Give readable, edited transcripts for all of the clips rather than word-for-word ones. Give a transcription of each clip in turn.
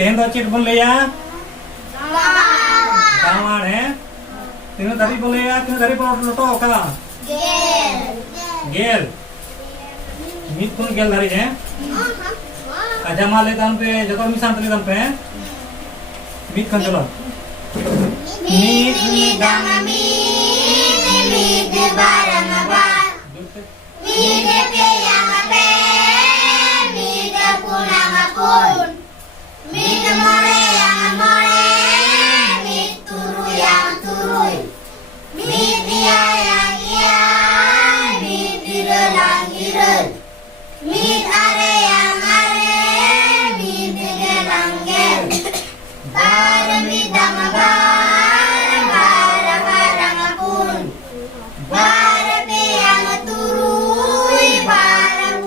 तेन तो चेत बोल लिया दामार है तीनों दारी बोले या तीनों दारी पर लोटो का गेल मीत कौन गेल दारी है अच्छा माले दान पे जगह मिसान तले दान पे मीत कौन चलो मीत Midang mid barang bar mid yang ape mid punang pun mid more yang more mid turu yang turui mid iya yang iya mid direlang direl mid are yang are mid gelang gel barang midang bar barang yang turui barang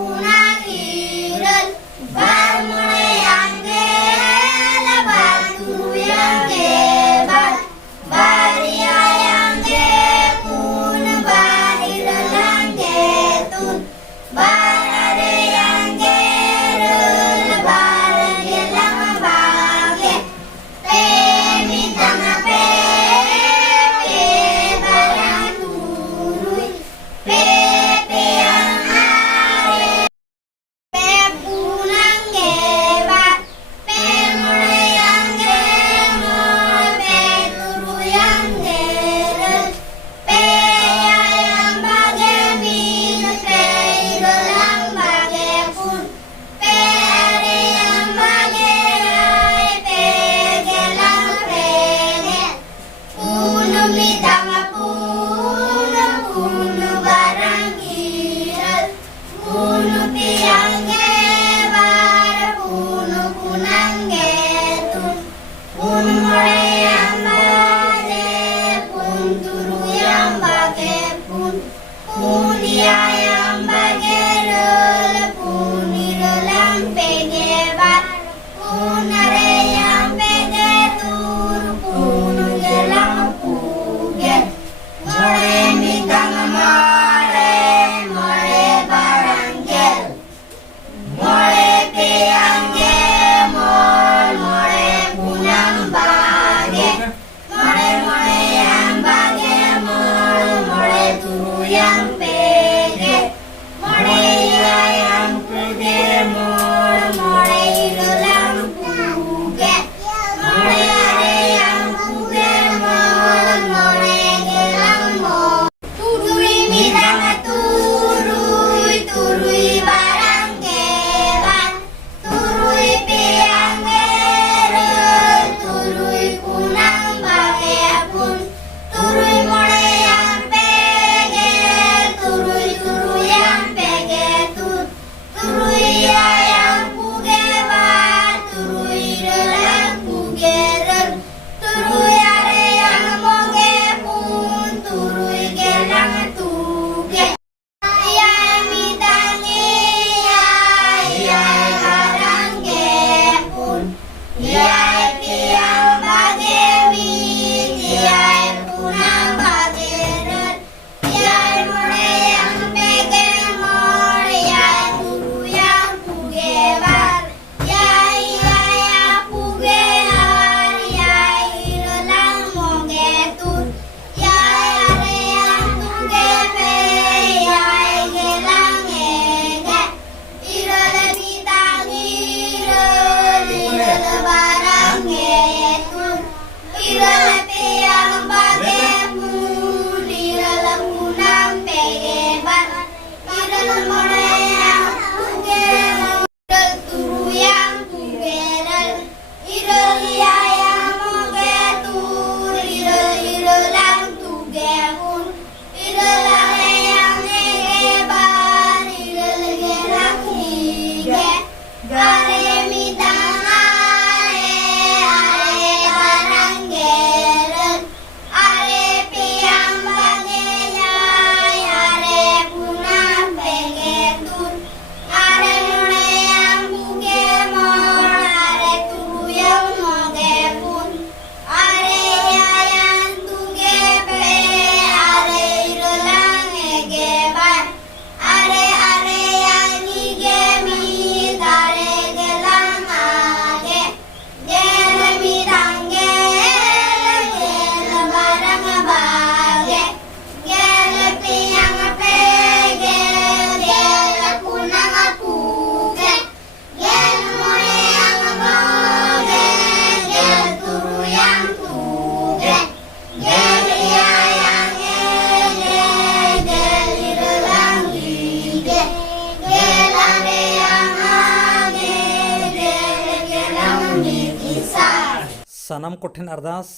सानाम कोठेन अरदास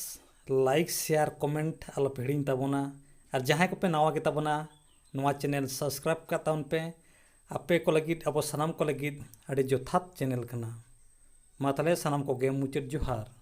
like share comment आलो पे हिड़िंग ताबोना और जहाँ को पे नवा के ताबोना नवा चैनल सब्सक्राइब का ताउन पे आपे को लगित अब सानाम को लगित अड़े जोथात चैनल कना मा ताले सानाम को गे मुचाद जोहार।